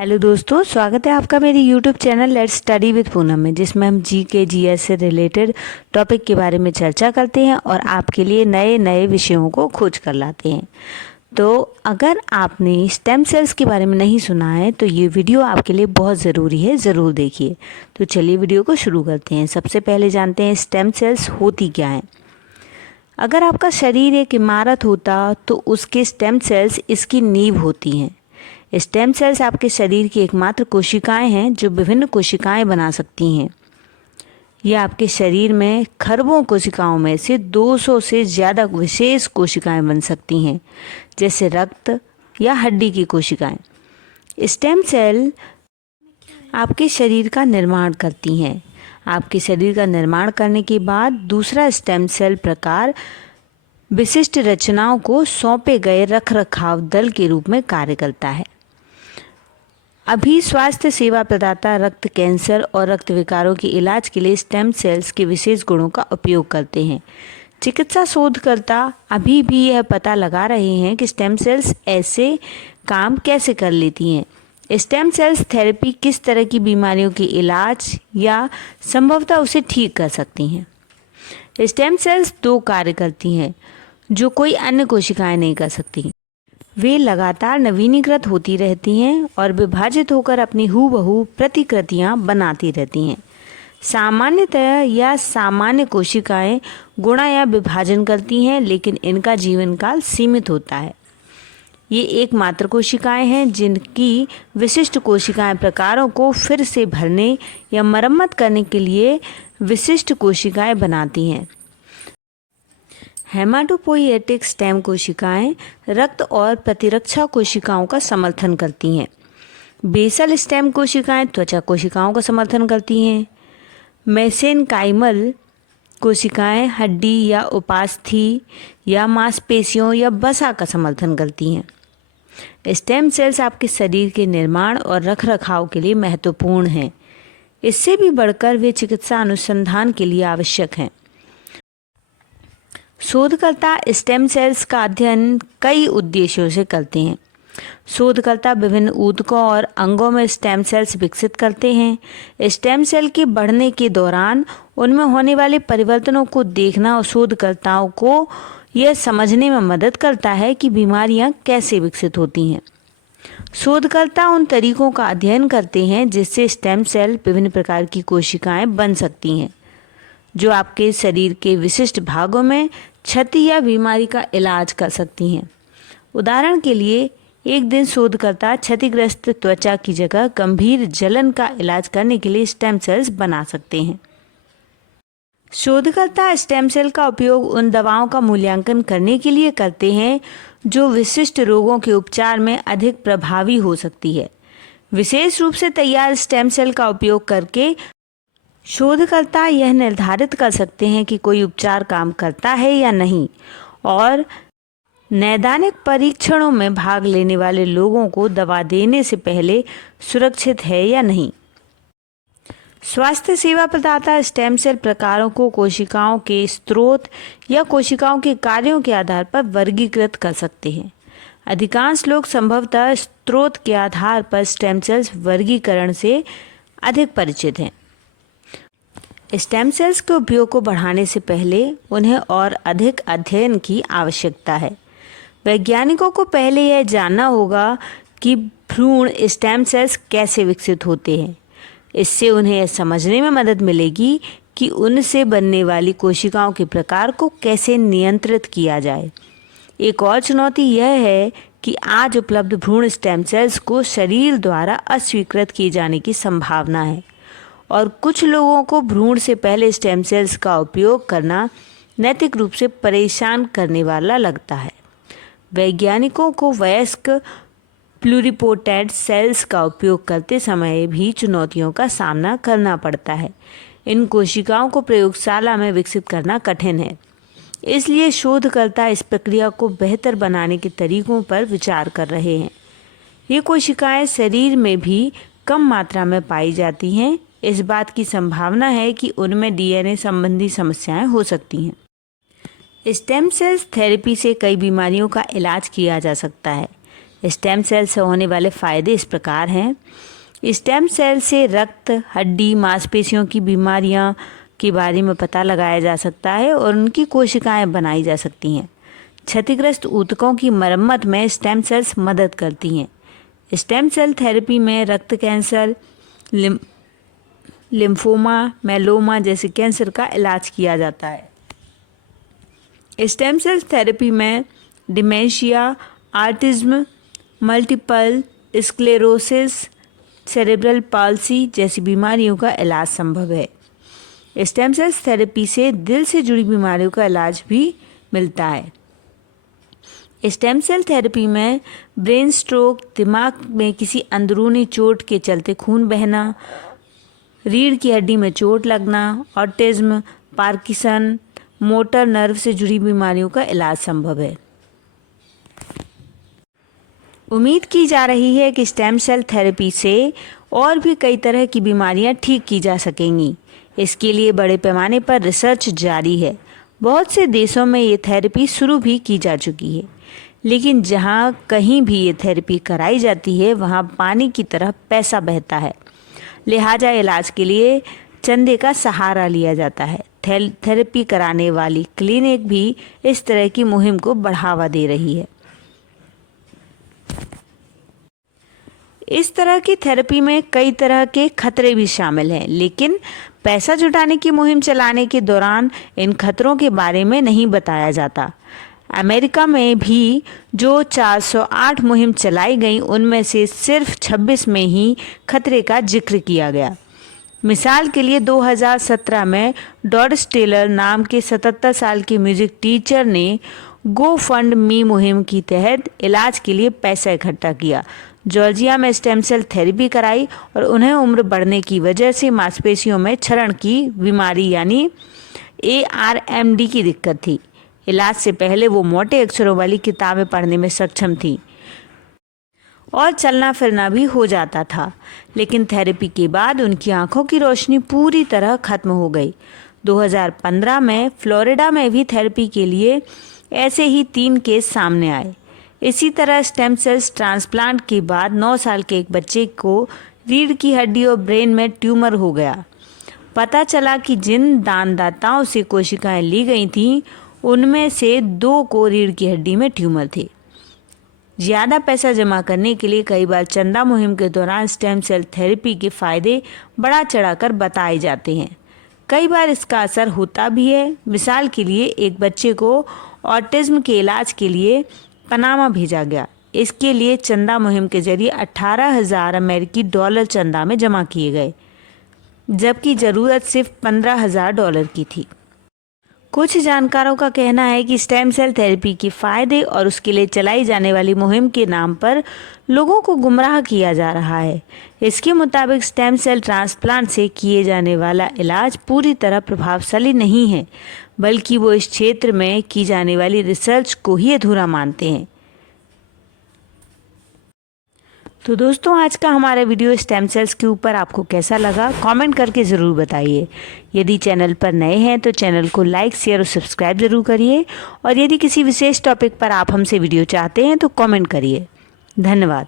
Hello दोस्तों, स्वागत है आपका मेरे YouTube channel let's study with Poonam में, जिसमें हम जीके जीएस से रिलेटेड टॉपिक के बारे में चर्चा करते हैं और आपके लिए नए नए विषयों को खोज कर लाते हैं। तो अगर आपने स्टेम सेल्स के बारे में नहीं सुना है तो ये वीडियो आपके लिए बहुत ज़रूरी है, ज़रूर देखिए। तो चलिए वीडियो को शुरू करते हैं। सबसे पहले जानते हैं स्टेम सेल्स होती क्या हैं। अगर आपका शरीर एक इमारत होता तो उसके स्टेम सेल्स इसकी नींव होती हैं। स्टेम सेल्स आपके शरीर की एकमात्र कोशिकाएं हैं जो विभिन्न कोशिकाएं बना सकती हैं। ये आपके शरीर में खरबों कोशिकाओं में से 200 से ज़्यादा विशेष कोशिकाएं बन सकती हैं, जैसे रक्त या हड्डी की कोशिकाएं। स्टेम सेल आपके शरीर का निर्माण करती हैं। आपके शरीर का निर्माण करने के बाद दूसरा स्टेम सेल प्रकार विशिष्ट रचनाओं को सौंपे गए रखरखाव दल के रूप में कार्य करता है। अभी स्वास्थ्य सेवा प्रदाता रक्त कैंसर और रक्त विकारों के इलाज के लिए स्टेम सेल्स के विशेष गुणों का उपयोग करते हैं। चिकित्सा शोधकर्ता अभी भी यह पता लगा रहे हैं कि स्टेम सेल्स ऐसे काम कैसे कर लेती हैं। स्टेम सेल्स थेरेपी किस तरह की बीमारियों के इलाज या संभवतः उसे ठीक कर सकती हैं। स्टेम सेल्स 2 कार्य करती हैं जो कोई अन्य कोशिकाएं नहीं कर सकती। वे लगातार नवीनीकृत होती रहती हैं और विभाजित होकर अपनी हूबहू प्रतिकृतियां बनाती रहती हैं। सामान्यतः या सामान्य कोशिकाएं गुणा या विभाजन करती हैं, लेकिन इनका जीवन काल सीमित होता है। ये एकमात्र कोशिकाएं हैं जिनकी विशिष्ट कोशिकाएं प्रकारों को फिर से भरने या मरम्मत करने के लिए विशिष्ट कोशिकाएं बनाती हैं। हेमाटोपोइएटिक स्टेम कोशिकाएं रक्त और प्रतिरक्षा कोशिकाओं का समर्थन करती हैं। बेसल स्टेम कोशिकाएं त्वचा कोशिकाओं का समर्थन करती हैं। मेसेनकाइमल कोशिकाएं हड्डी या उपास्थि या मांसपेशियों या वसा का समर्थन करती हैं। स्टेम सेल्स आपके शरीर के निर्माण और रखरखाव के लिए महत्वपूर्ण हैं। इससे भी बढ़कर वे चिकित्सा अनुसंधान के लिए आवश्यक हैं। शोधकर्ता स्टेम सेल्स का अध्ययन कई उद्देश्यों से करते हैं। शोधकर्ता विभिन्न ऊतकों और अंगों में स्टेम सेल्स विकसित करते हैं। स्टेम सेल के बढ़ने के दौरान उनमें होने वाले परिवर्तनों को देखना और शोधकर्ताओं को यह समझने में मदद करता है कि बीमारियां कैसे विकसित होती हैं। शोधकर्ता उन तरीकों का अध्ययन करते हैं जिससे स्टेम सेल विभिन्न प्रकार की कोशिकाएं बन सकती हैं जो आपके शरीर के विशिष्ट भागों में क्षति या बीमारी का इलाज कर सकती हैं। उदाहरण के लिए, एक दिन शोधकर्ता क्षतिग्रस्त त्वचा की जगह गंभीर जलन का इलाज करने के लिए स्टेम सेल्स बना सकते हैं। शोधकर्ता स्टेम सेल का उपयोग उन दवाओं का मूल्यांकन करने के लिए करते हैं जो विशिष्ट रोगों के उपचार में अधिक प्रभावी हो सकती है। विशेष रूप से तैयार स्टेम सेल का उपयोग करके शोधकर्ता यह निर्धारित कर सकते हैं कि कोई उपचार काम करता है या नहीं और नैदानिक परीक्षणों में भाग लेने वाले लोगों को दवा देने से पहले सुरक्षित है या नहीं। स्वास्थ्य सेवा प्रदाता स्टेम सेल प्रकारों को कोशिकाओं के स्रोत या कोशिकाओं के कार्यों के आधार पर वर्गीकृत कर सकते हैं। अधिकांश लोग संभवतः स्रोत के आधार पर स्टेम सेल्स वर्गीकरण से अधिक परिचित हैं। स्टेम सेल्स के उपयोग को बढ़ाने से पहले उन्हें और अधिक अध्ययन की आवश्यकता है। वैज्ञानिकों को पहले यह जानना होगा कि भ्रूण स्टेम सेल्स कैसे विकसित होते हैं। इससे उन्हें यह समझने में मदद मिलेगी कि उनसे बनने वाली कोशिकाओं के प्रकार को कैसे नियंत्रित किया जाए। एक और चुनौती यह है कि आज उपलब्ध भ्रूण स्टेम सेल्स को शरीर द्वारा अस्वीकृत किए जाने की संभावना है और कुछ लोगों को भ्रूण से पहले स्टेम सेल्स का उपयोग करना नैतिक रूप से परेशान करने वाला लगता है। वैज्ञानिकों को वयस्क प्लूरिपोटेंट सेल्स का उपयोग करते समय भी चुनौतियों का सामना करना पड़ता है। इन कोशिकाओं को प्रयोगशाला में विकसित करना कठिन है, इसलिए शोधकर्ता इस प्रक्रिया को बेहतर बनाने के तरीकों पर विचार कर रहे हैं। ये कोशिकाएं शरीर में भी कम मात्रा में पाई जाती हैं। इस बात की संभावना है कि उनमें डीएनए संबंधी समस्याएं हो सकती हैं। स्टेम सेल्स थेरेपी से कई बीमारियों का इलाज किया जा सकता है। स्टेम सेल से होने वाले फ़ायदे इस प्रकार हैं। स्टेम सेल से रक्त, हड्डी, मांसपेशियों की बीमारियां के बारे में पता लगाया जा सकता है और उनकी कोशिकाएं बनाई जा सकती हैं। क्षतिग्रस्त ऊतकों की मरम्मत में स्टेम सेल्स मदद करती हैं। स्टेम सेल थेरेपी में रक्त कैंसर, लिम्फोमा, मेलोमा जैसे कैंसर का इलाज किया जाता है। स्टेम सेल थेरेपी में dementia, autism, multiple sclerosis, cerebral palsy जैसी बीमारियों का इलाज संभव है। स्टेम सेल्स थेरेपी से दिल से जुड़ी बीमारियों का इलाज भी मिलता है। स्टेम सेल थेरेपी में ब्रेन स्ट्रोक, दिमाग में किसी अंदरूनी चोट के चलते खून बहना, रीढ़ की हड्डी में चोट लगना, ऑटिज्म, पार्किंसन, मोटर नर्व से जुड़ी बीमारियों का इलाज संभव है। उम्मीद की जा रही है कि स्टेम सेल थेरेपी से और भी कई तरह की बीमारियां ठीक की जा सकेंगी। इसके लिए बड़े पैमाने पर रिसर्च जारी है। बहुत से देशों में ये थेरेपी शुरू भी की जा चुकी है, लेकिन जहां कहीं भी ये थेरेपी कराई जाती है वहां पानी की तरह पैसा बहता है। लिहाजा इलाज के लिए चंदे का सहारा लिया जाता है। थेरेपी कराने वाली क्लिनिक भी इस तरह की मुहिम को बढ़ावा दे रही है। इस तरह की थेरेपी में कई तरह के खतरे भी शामिल हैं, लेकिन पैसा जुटाने की मुहिम चलाने के दौरान इन खतरों के बारे में नहीं बताया जाता। अमेरिका में भी जो 408 मुहिम चलाई गई, उनमें से सिर्फ 26 में ही खतरे का जिक्र किया गया। मिसाल के लिए 2017 में डॉड स्टेलर नाम के 77 साल के म्यूजिक टीचर ने गो फंड मी मुहिम के तहत इलाज के लिए पैसा इकट्ठा किया। जॉर्जिया में स्टेम सेल थेरेपी कराई और उन्हें उम्र बढ़ने की वजह से मांसपेशियों में क्षरण की बीमारी यानी ARMD की दिक्कत थी। इलाज से पहले वो मोटे अक्षरों वाली किताबें पढ़ने में सक्षम थी और चलना फिरना भी हो जाता था, लेकिन थेरेपी के बाद उनकी आंखों की रोशनी पूरी तरह खत्म हो गई। 2015 में फ्लोरिडा में भी थेरेपी के लिए ऐसे ही 3 केस सामने आए। इसी तरह स्टेम सेल्स ट्रांसप्लांट के बाद 9 साल के एक बच्चे को रीढ़ की हड्डी और ब्रेन में ट्यूमर हो गया। पता चला कि जिन दानदाताओं से कोशिकाएं ली गई थीं, उनमें से 2 को रीढ़ की हड्डी में ट्यूमर थे। ज़्यादा पैसा जमा करने के लिए कई बार चंदा मुहिम के दौरान स्टेम सेल थेरेपी के फ़ायदे बढ़ा चढ़ाकर बताए जाते हैं। कई बार इसका असर होता भी है। मिसाल के लिए एक बच्चे को ऑटिज्म के इलाज के लिए पनामा भेजा गया। इसके लिए चंदा मुहिम के जरिए 18,000 अमेरिकी डॉलर चंदा में जमा किए गए, जबकि ज़रूरत सिर्फ $15,000 की थी। कुछ जानकारों का कहना है कि स्टेम सेल थेरेपी के फ़ायदे और उसके लिए चलाई जाने वाली मुहिम के नाम पर लोगों को गुमराह किया जा रहा है। इसके मुताबिक स्टेम सेल ट्रांसप्लांट से किए जाने वाला इलाज पूरी तरह प्रभावशाली नहीं है, बल्कि वो इस क्षेत्र में की जाने वाली रिसर्च को ही अधूरा मानते हैं। तो दोस्तों, आज का हमारा वीडियो स्टेम सेल्स के ऊपर आपको कैसा लगा, कमेंट करके ज़रूर बताइए। यदि चैनल पर नए हैं तो चैनल को लाइक, शेयर और सब्सक्राइब ज़रूर करिए, और यदि किसी विशेष टॉपिक पर आप हमसे वीडियो चाहते हैं तो कमेंट करिए। धन्यवाद।